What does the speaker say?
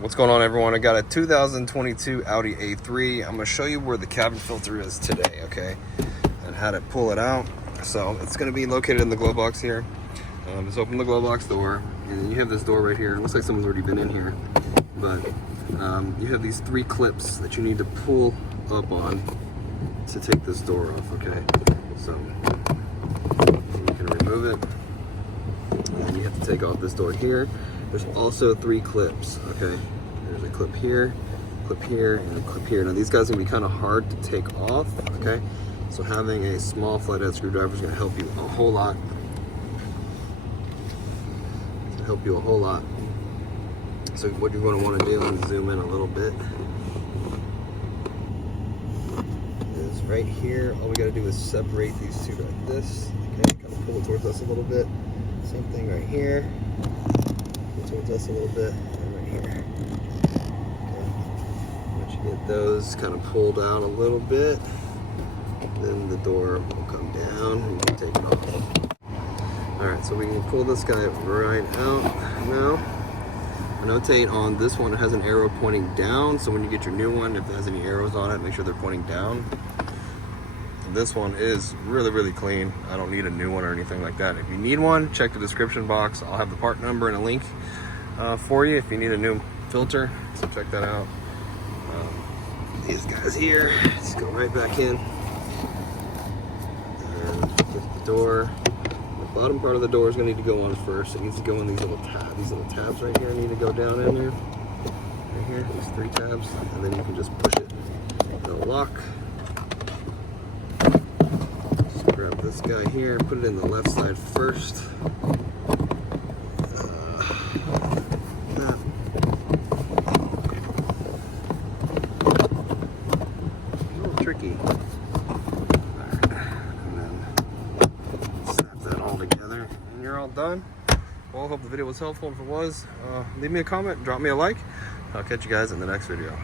What's going on, everyone? I got a 2022 Audi A3. I'm going to show you where the cabin filter is today, okay? And how to pull it out. So it's going to be located in the glove box here. Just open the glove box door, and then you have this door right here. It looks like someone's already been in here. But you have these 3 clips that you need to pull up on to take this door off, okay? So you can remove it. And then you have to take off this door here. There's also 3 clips, okay? There's a clip here, and a clip here. Now these guys are gonna be kind of hard to take off, okay? So having a small flathead screwdriver is gonna help you a whole lot. It's gonna help you a whole lot. So what you're gonna wanna do, and zoom in a little bit, is right here. All we gotta do is separate these 2 like this, okay? Kind of pull it towards us a little bit. Same thing right here. Towards us a little bit, and right here. Okay. Once you get those kind of pulled out a little bit, then the door will come down and you can take it off. Alright, so we can pull this guy right out now. I notate on this one, it has an arrow pointing down, so when you get your new one, if it has any arrows on it, make sure they're pointing down. This one is really clean. I don't need a new one or anything like that. If you need one, check the description box. I'll have the part number and a link for you if you need a new filter, so check that out. These guys here, just go right back in and get the door. The bottom part of the door is going to need to go on first. It needs to go in these little tabs. These little tabs right here need to go down in there. Right here, these 3 tabs, and then you can just push it. It'll lock. Grab this guy here, put it in the left side first. A little tricky. Alright, and then snap that all together, and you're all done. Well, I hope the video was helpful. If it was, leave me a comment, drop me a like. I'll catch you guys in the next video.